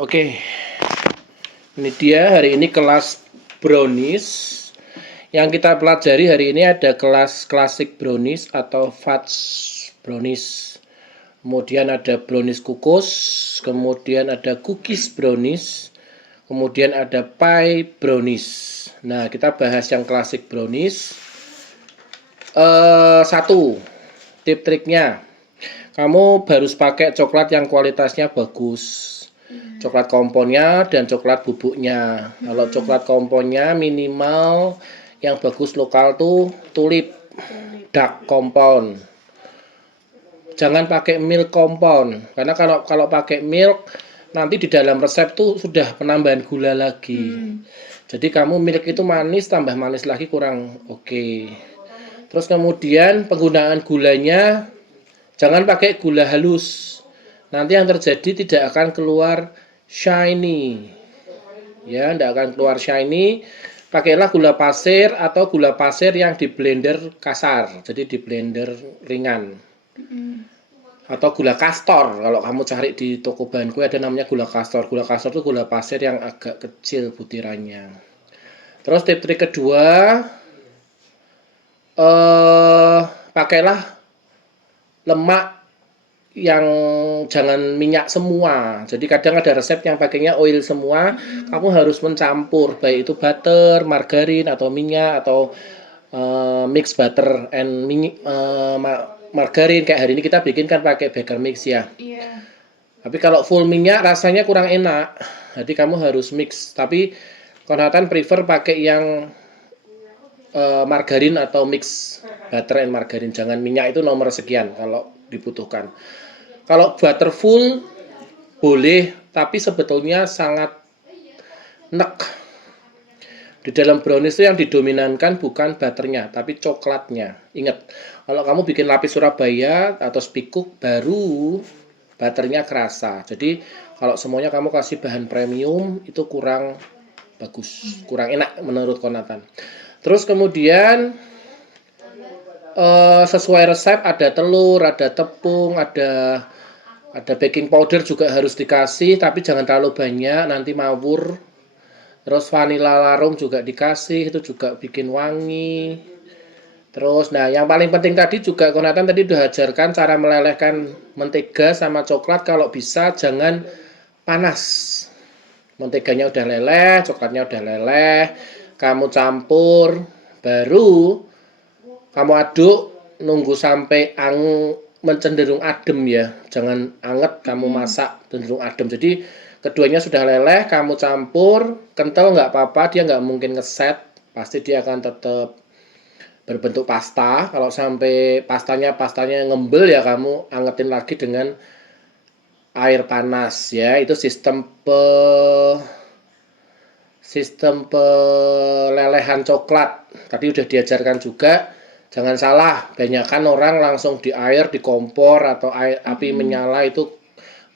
Oke, ini dia hari ini kelas brownies. Yang kita pelajari hari ini ada kelas classic brownies atau fudge brownies. Kemudian ada brownies kukus, kemudian ada cookies brownies, kemudian ada pie brownies. Nah, kita bahas yang classic brownies. Satu, tip triknya. Kamu harus pakai coklat yang kualitasnya bagus. Coklat komponnya dan coklat bubuknya. Kalau coklat komponnya minimal yang bagus lokal tuh tulip dark compound. Jangan pakai milk compound karena kalau pakai milk nanti di dalam resep tuh sudah penambahan gula lagi. Jadi kamu milk itu manis tambah manis lagi kurang oke. Terus kemudian penggunaan gulanya jangan pakai gula halus. Nanti yang terjadi tidak akan keluar shiny. Ya, tidak akan keluar shiny. Pakailah gula pasir atau gula pasir yang di blender kasar. Jadi di blender ringan. Atau gula kastor. Kalau kamu cari di toko bahan kue ada namanya gula kastor. Gula kastor itu gula pasir yang agak kecil butirannya. Terus trik kedua, pakailah lemak yang jangan minyak semua. Jadi kadang ada resep yang pakainya oil semua. Kamu harus mencampur baik itu butter, margarin atau minyak atau mix butter and margarin. Kayak hari ini kita bikin kan pakai baker mix ya. Iya. Tapi kalau full minyak rasanya kurang enak. Jadi kamu harus mix. Tapi Konatan prefer pakai yang margarin atau mix butter and margarin. Jangan minyak itu nomor sekian kalau dibutuhkan. Kalau butter full boleh, tapi sebetulnya sangat nek. Di dalam brownies itu yang didominankan bukan butternya, tapi coklatnya. Ingat, kalau kamu bikin lapis Surabaya atau spikuk baru butternya kerasa. Jadi kalau semuanya kamu kasih bahan premium itu kurang bagus, kurang enak menurut Konatan. Terus kemudian sesuai resep ada telur, ada tepung, ada baking powder juga harus dikasih, tapi jangan terlalu banyak nanti mawur. Terus vanilla larung juga dikasih, itu juga bikin wangi. Terus nah yang paling penting tadi juga Konatan tadi udah ajarkan cara melelehkan mentega sama coklat. Kalau bisa jangan panas. Menteganya udah leleh, coklatnya udah leleh, kamu campur, baru kamu aduk, nunggu sampai mencenderung adem ya. Jangan anget, kamu masak cenderung adem. Jadi keduanya sudah leleh, kamu campur, kental nggak apa-apa, dia nggak mungkin ngeset, pasti dia akan tetap berbentuk pasta. Kalau sampai pastanya ngembel ya kamu angetin lagi dengan air panas ya. Itu sistem pelelehan coklat. Tadi udah diajarkan juga. Jangan salah, banyakkan orang langsung di air, di kompor atau api menyala itu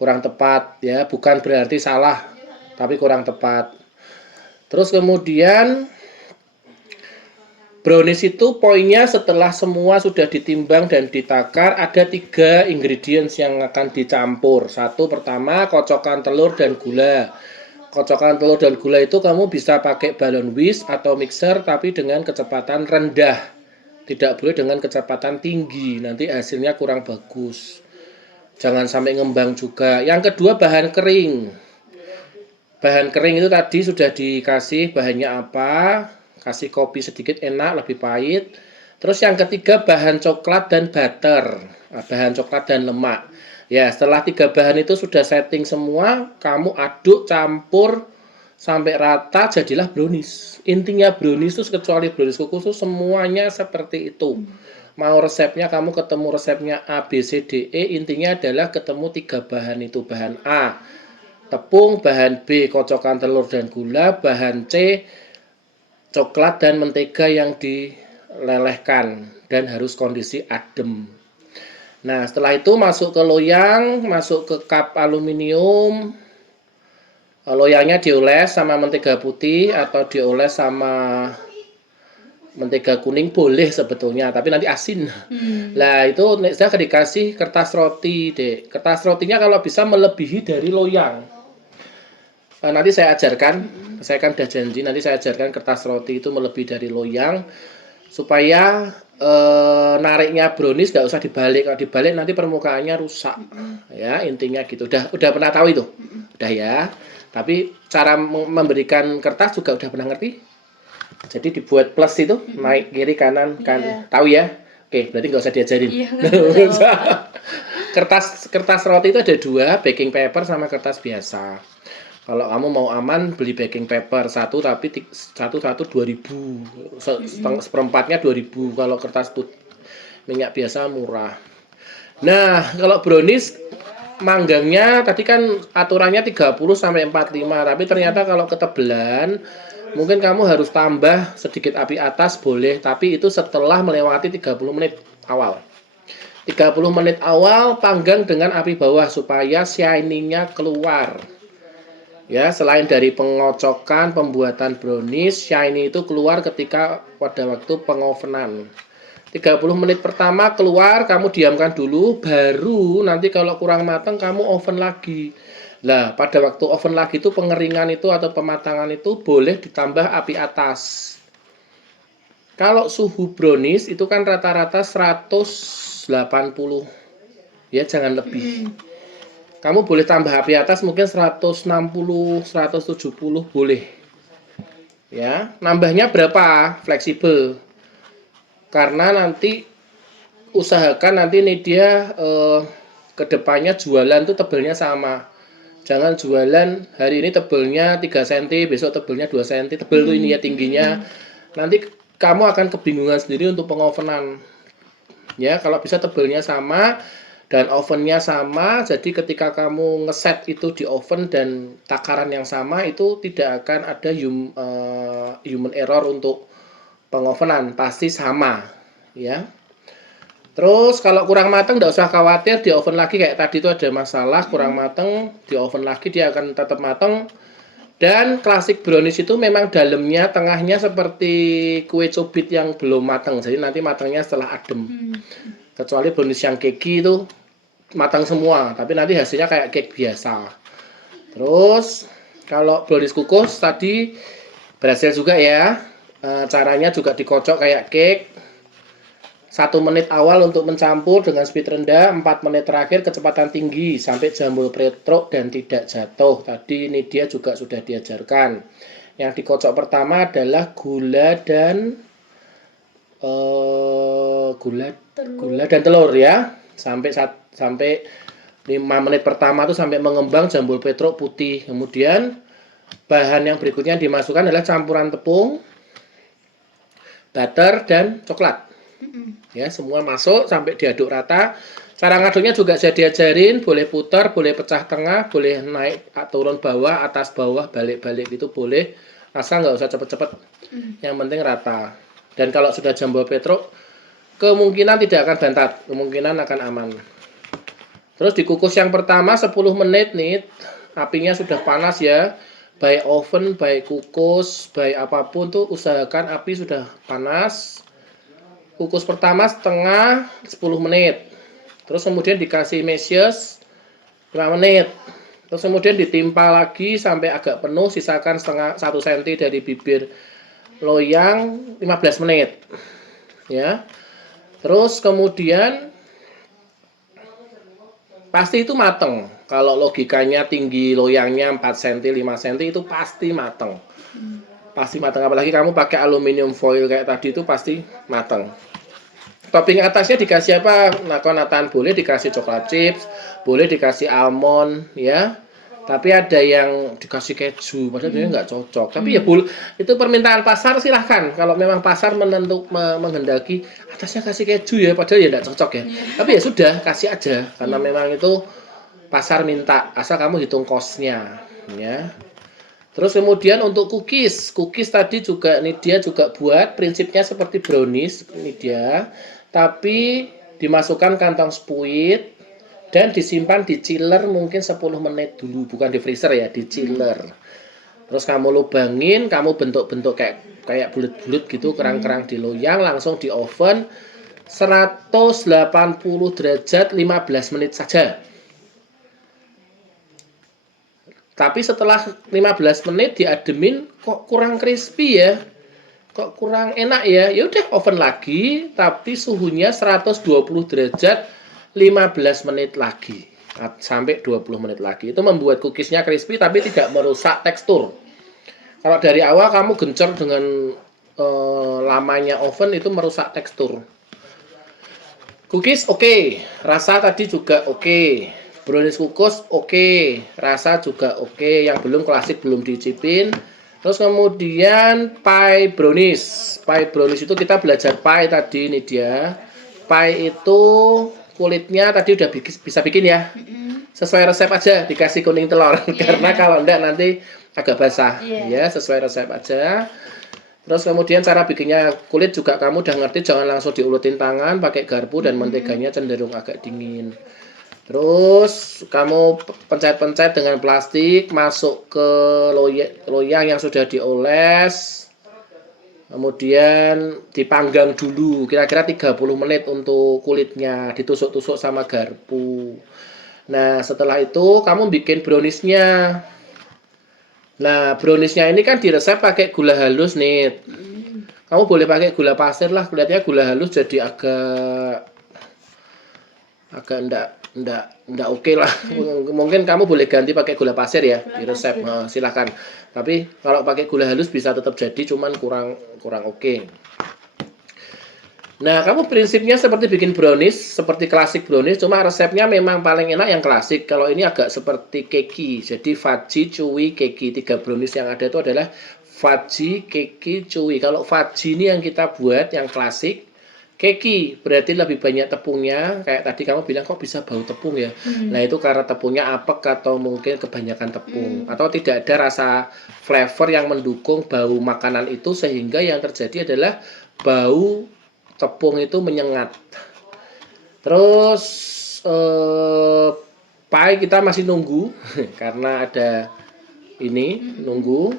kurang tepat ya. Bukan berarti salah, tapi kurang tepat. Terus kemudian brownies itu poinnya setelah semua sudah ditimbang dan ditakar, ada 3 ingredients yang akan dicampur. Satu pertama kocokan telur dan gula. Kocokan telur dan gula itu kamu bisa pakai balon whisk atau mixer tapi dengan kecepatan rendah. Tidak boleh dengan kecepatan tinggi, nanti hasilnya kurang bagus. Jangan sampai ngembang juga. Yang kedua bahan kering. Bahan kering itu tadi sudah dikasih bahannya apa, kasih kopi sedikit enak, lebih pahit. Terus yang ketiga bahan coklat dan butter, bahan coklat dan lemak. Ya setelah 3 bahan itu sudah setting semua, kamu aduk, campur sampai rata, jadilah brownies. Intinya brownies itu kecuali brownies kukus itu semuanya seperti itu. Mau resepnya kamu ketemu resepnya A, B, C, D, E, intinya adalah ketemu 3 bahan itu. Bahan A, tepung, bahan B, kocokan telur dan gula, bahan C, coklat dan mentega yang dilelehkan dan harus kondisi adem. Nah, setelah itu masuk ke loyang, masuk ke cup aluminium. Loyangnya dioles sama mentega putih atau dioles sama mentega kuning boleh sebetulnya, tapi nanti asin. Nah, itu saya dikasih kertas roti, Dek. Kertas rotinya kalau bisa melebihi dari loyang. Nanti saya ajarkan, saya kan udah janji nanti saya ajarkan kertas roti itu melebihi dari loyang supaya nariknya brownies nggak usah dibalik. Kalau dibalik nanti permukaannya rusak. Ya, intinya gitu. Udah pernah tahu itu? Udah ya. Tapi cara memberikan kertas juga udah pernah ngerti? Jadi dibuat plus itu, naik kiri kanan kan. Tahu ya? Oke, berarti nggak usah diajarin. Kertas roti itu ada dua, baking paper sama kertas biasa. Kalau kamu mau aman beli baking paper satu, tapi satu 2.000, seperempatnya 2.000. Kalau kertas minyak biasa murah. Nah, kalau brownies manggangnya tadi kan aturannya 30 sampai 45, tapi ternyata kalau ketebelan mungkin kamu harus tambah sedikit api atas boleh, tapi itu setelah melewati 30 menit awal. 30 menit awal panggang dengan api bawah supaya shiningnya keluar. Ya, selain dari pengocokan, pembuatan brownies, shiny itu keluar ketika pada waktu pengovenan. 30 menit pertama keluar, kamu diamkan dulu, baru nanti kalau kurang matang kamu oven lagi. Nah, pada waktu oven lagi itu pengeringan itu atau pematangan itu boleh ditambah api atas. Kalau suhu brownies itu kan rata-rata 180. Ya, jangan lebih. Kamu boleh tambah api atas mungkin 160, 170 boleh. Ya, nambahnya berapa? Fleksibel. Karena nanti usahakan nanti nih dia kedepannya jualan tuh tebelnya sama. Jangan jualan hari ini tebelnya 3 cm, besok tebelnya 2 cm. Tebel tuh ini ya tingginya. Nanti kamu akan kebingungan sendiri untuk pengovenan. Ya, kalau bisa tebelnya sama dan ovennya sama, jadi ketika kamu ngeset itu di oven dan takaran yang sama itu tidak akan ada human error untuk pengovenan, pasti sama ya. Terus kalau kurang matang tidak usah khawatir, di oven lagi kayak tadi itu ada masalah kurang matang, di oven lagi dia akan tetap matang. Dan klasik brownies itu memang dalamnya tengahnya seperti kue cubit yang belum matang, jadi nanti matangnya setelah adem. Kecuali brownies yang keki itu matang semua, tapi nanti hasilnya kayak cake biasa. Terus kalau brownies kukus tadi berhasil juga ya. Caranya juga dikocok kayak cake. 1 menit awal untuk mencampur dengan speed rendah, 4 menit terakhir kecepatan tinggi sampai jambul petruk dan tidak jatuh. Tadi ini dia juga sudah diajarkan. Yang dikocok pertama adalah gula dan telur ya. Sampai 5 menit pertama tuh sampai mengembang jambul petruk putih. Kemudian bahan yang berikutnya dimasukkan adalah campuran tepung, butter dan coklat. Ya, semua masuk sampai diaduk rata. Cara ngaduknya juga saya diajarin, boleh putar, boleh pecah tengah, boleh naik turun bawah, atas bawah, balik-balik itu boleh. Asal nggak usah cepet-cepet. Yang penting rata. Dan kalau sudah jambul petruk, kemungkinan tidak akan bantat, kemungkinan akan aman. Terus dikukus yang pertama 10 menit nih, apinya sudah panas ya. Baik oven, baik kukus, baik apapun tuh usahakan api sudah panas. Kukus pertama setengah 10 menit. Terus kemudian dikasih meshes 5 menit. Terus kemudian ditimpa lagi sampai agak penuh, sisakan 1 cm dari bibir loyang 15 menit. Ya. Terus kemudian pasti itu mateng. Kalau logikanya tinggi loyangnya 4 cm, 5 cm itu pasti mateng. Pasti mateng, apalagi kamu pakai aluminium foil kayak tadi itu pasti mateng. Topping atasnya dikasih apa? Natan boleh dikasih coklat chips, boleh dikasih almond ya. Tapi ada yang dikasih keju, padahal dia nggak cocok. Tapi ya itu permintaan pasar, silahkan. Kalau memang pasar menghendaki atasnya kasih keju ya, padahal ya nggak cocok ya. Tapi ya sudah, kasih aja karena memang itu pasar minta, asal kamu hitung cost-nya ya. Terus kemudian untuk cookies tadi juga Nidia juga buat prinsipnya seperti brownies Nidia, tapi dimasukkan kantong spuit dan disimpan di chiller mungkin 10 menit dulu, bukan di freezer ya, di chiller. Terus kamu lubangin, kamu bentuk-bentuk kayak bulat-bulat gitu, kerang-kerang di loyang, langsung di oven 180 derajat 15 menit saja. Tapi setelah 15 menit diademin kok kurang crispy ya. Kok kurang enak ya. Ya udah oven lagi tapi suhunya 120 derajat 15 menit lagi sampai 20 menit lagi. Itu membuat cookiesnya crispy tapi tidak merusak tekstur. Kalau dari awal kamu gencer dengan lamanya oven itu merusak tekstur. Cookies oke, rasa tadi juga oke. Brownies kukus oke, rasa juga oke. Yang belum klasik belum dicipin. Terus kemudian pie brownies. Pie brownies itu kita belajar pie tadi nih dia. Pie itu kulitnya tadi udah bisa bikin ya. Sesuai resep aja dikasih kuning telur. Karena kalau enggak nanti agak basah. Ya, sesuai resep aja. Terus kemudian cara bikinnya kulit juga kamu udah ngerti, jangan langsung diulutin tangan, pakai garpu dan menteganya cenderung agak dingin. Terus kamu pencet-pencet dengan plastik, masuk ke loyang yang sudah dioles. Kemudian dipanggang dulu, kira-kira 30 menit untuk kulitnya, ditusuk-tusuk sama garpu. Nah, setelah itu kamu bikin browniesnya. Nah, browniesnya ini kan diresep pakai gula halus nih. Kamu boleh pakai gula pasir lah, kelihatannya gula halus jadi agak enggak oke lah. Mungkin kamu boleh ganti pakai gula pasir ya di resep. Nah, silahkan. Tapi kalau pakai gula halus bisa tetap jadi, cuman kurang oke. Nah, kamu prinsipnya seperti bikin brownies, seperti klasik brownies, cuma resepnya memang paling enak yang klasik. Kalau ini agak seperti keki, jadi fudgy, chewy, keki. 3 brownies yang ada itu adalah fudgy, keki, chewy. Kalau fudgy ini yang kita buat, yang klasik. Keki berarti lebih banyak tepungnya. Kayak tadi kamu bilang kok bisa bau tepung ya. Nah itu karena tepungnya apek atau mungkin kebanyakan tepung. Atau tidak ada rasa flavor yang mendukung bau makanan itu. Sehingga yang terjadi adalah bau tepung itu menyengat. Terus pie kita masih nunggu. Karena ada ini nunggu.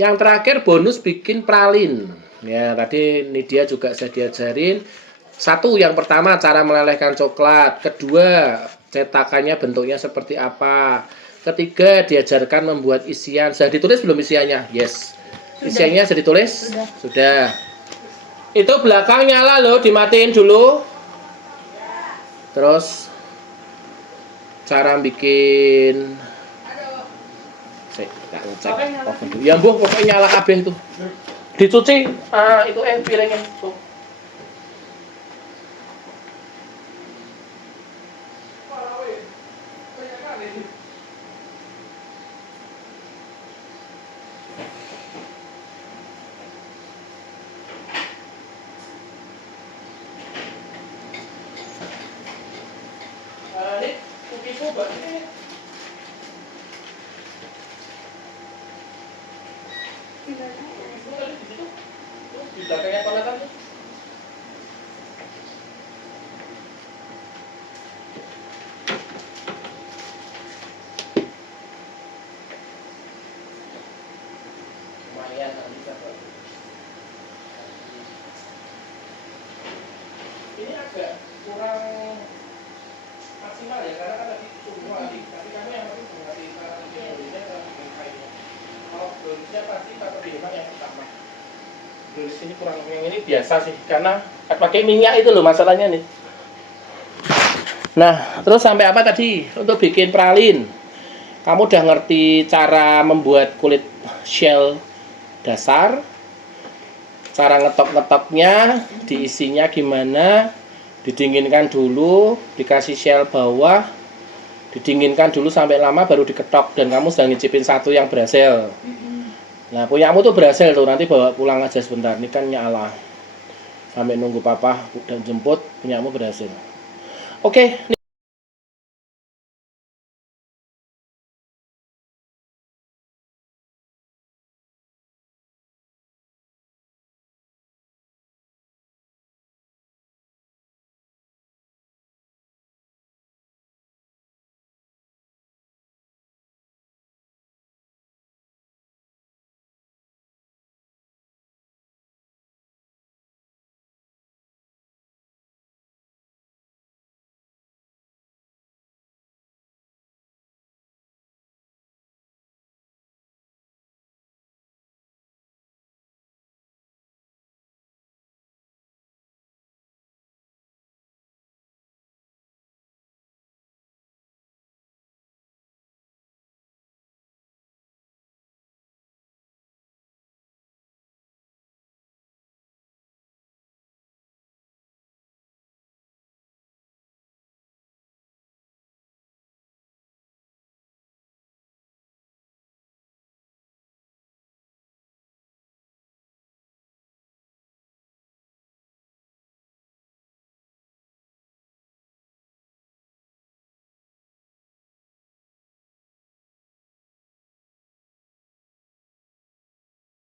Yang terakhir bonus bikin pralin. Ya, tadi Nidia juga saya diajarin. Satu, yang pertama cara melelehkan coklat. Kedua, cetakannya bentuknya seperti apa. Ketiga, diajarkan membuat isian. Sudah ditulis belum isiannya? Yes. Isiannya sudah ditulis? Sudah. Itu belakang nyala loh, dimatiin dulu. Terus cara bikin saya ngecek oven dulu. Ya, Bu, pokoknya nyala kabeh itu. Dicuci itu piringnya tuh. Ini kukiku Mbak ini. Di belakangnya toiletan tuh. Lumayan bisa buat. Ini agak kurang maksimal ya karena kan tadi semua tapi kamu yang penting mengerti cara bikin browniesnya, cara bikin pie-nya. Kalau browniesnya pasti pakai memang yang pertama. Brownies ini kurang, yang ini biasa sih karena pakai minyak itu loh masalahnya nih. Nah, terus sampai apa tadi untuk bikin pralin? Kamu udah ngerti cara membuat kulit shell dasar, cara ngetok-ngetoknya, diisinya gimana, didinginkan dulu, dikasih shell bawah, didinginkan dulu sampai lama baru diketok, dan kamu sudah ngicipin satu yang berhasil. Nah, punyamu tuh berhasil tuh, nanti bawa pulang aja sebentar, ini kan nyala. Sampai nunggu papa dan jemput, punyamu berhasil. Oke.